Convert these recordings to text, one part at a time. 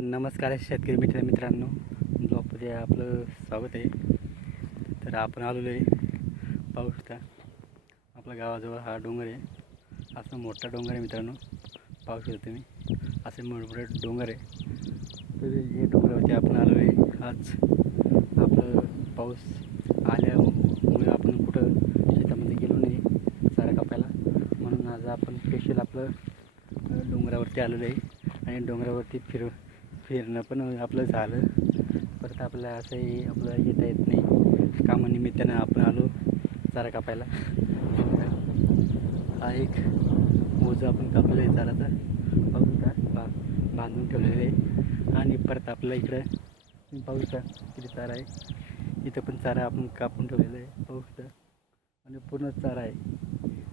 नमस्कार शेतकरी मित्र मित्रांनो. ब्लॉगमध्ये आपलं स्वागत आहे. तर आपण आलेलो आहे पाहू शकता आपल्या गावाजवळ हा डोंगर आहे. असा मोठा डोंगर आहे मित्रांनो. पाहू शकता तुम्ही. असे मोठमोठे डोंगर आहे. तर हे डोंगरावरती आपण आलो आहे. आज आपलं पाऊस आल्यामुळे आपण कुठं शेतामध्ये गेलो नाही. चारा कापायला. म्हणून आज आपण स्पेशल आपलं डोंगरावरती आलेलो आहे. आणि डोंगरावरती फिर फिरणं पण आपलं झालं. परत आपलं असंही आपलं येता येत नाही. कामानिमित्तानं आपण आलो चारा कापायला. हा एक मोजं आपण कापलेलं आहे चाराचा. पाहू का बा बांधून ठेवलेलं आहे. आणि परत आपल्या इकडं पाहू का किती चारा आहे. इथं पण चारा आपण कापून ठेवलेला आहे. पाहू का आणि पूर्ण चारा आहे.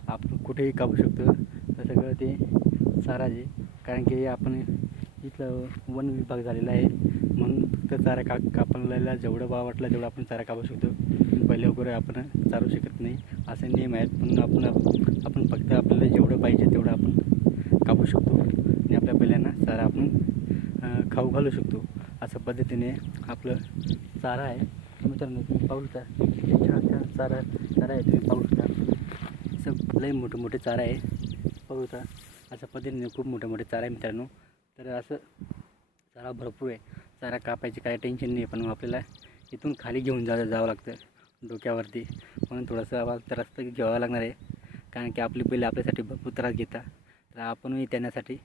आपण कुठेही कापू शकतो. तर सगळं ते चारा आहे. कारण की आपण इथलं वन विभाग झालेला आहे. म्हणून फक्त चारा का कापलेला जेवढं भाव वाटला तेवढं आपण चारा कापू शकतो. पहिले वगैरे आपण चालू शकत नाही. असे नियम आहेत. पण आपण आपण फक्त आपल्याला जेवढं पाहिजे तेवढं आपण कापू शकतो. आणि आपल्या बैलांना चारा आपण खाऊ घालू शकतो. अशा पद्धतीने आपलं चारा आहे. मित्रांनो तुम्ही पाहू शकता. छान छान चारा चारा आहे. तुम्ही पाहू शकता. असं लई मोठे मोठे चारा आहे. पाहू शकता. अशा पद्धतीने खूप मोठे मोठे चारा आहे मित्रांनो. तर असं चारा भरपूर आहे. चारा कापायची काही टेन्शन नाही पण आपल्याला इथून खाली घेऊन जा जावं लागतं डोक्यावरती. म्हणून थोडंसं आवाज त्रास तर घ्यावा लागणार आहे. कारण की आपली बैल आपल्यासाठी भरपूर त्रास घेतात. तर आपणही त्यांच्यासाठी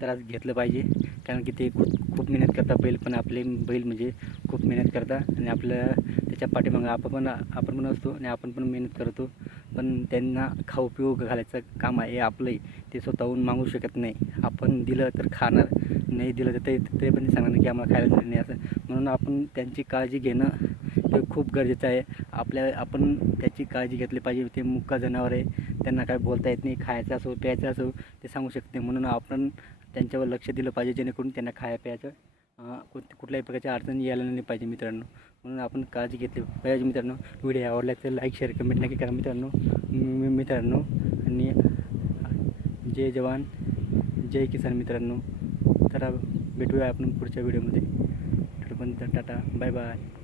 त्रास घेतलं पाहिजे. कारण की ते खूप खूप मेहनत करतात बैल पण आपले बैल म्हणजे खूप मेहनत करतात. आणि आपल्या त्याच्या पाठीमागं आपण पण आपण पण असतो आणि आपण पण मेहनत करतो. पण त्यांना खाऊ पिऊ घालायचं काम आहे हे आपलंही. ते स्वतःहून मागू शकत नाही. आपण दिलं तर खाणार नाही दिलं तर ते ते पण सांगणार की आम्हाला खायला दिलं नाही असं. म्हणून आपण त्यांची काळजी घेणं हे खूप गरजेचं आहे. आपल्या आपण त्याची काळजी घेतली पाहिजे. ते मुक्का जनावर आहे. त्यांना काय बोलता येत नाही. खायचं असो प्यायचं असो ते सांगू शकते म्हणून आपण त्यांच्यावर लक्ष दिलं पाहिजे जेणेकरून त्यांना खाया प्यायचं अं, कुठ कुठल्याही प्रकारची अडचण यायला नाही पाहिजे मित्रांनो. म्हणून आपण काळजी घेतली पाहिजे मित्रांनो. व्हिडिओ आवडला तर लाईक शेअर कमेंट नक्की करा मित्रांनो. मित्रांनो. आणि जय जवान जय किसान मित्रांनो. तर भेटूया आपण पुढच्या व्हिडिओमध्ये. तोपर्यंत टाटा बाय बाय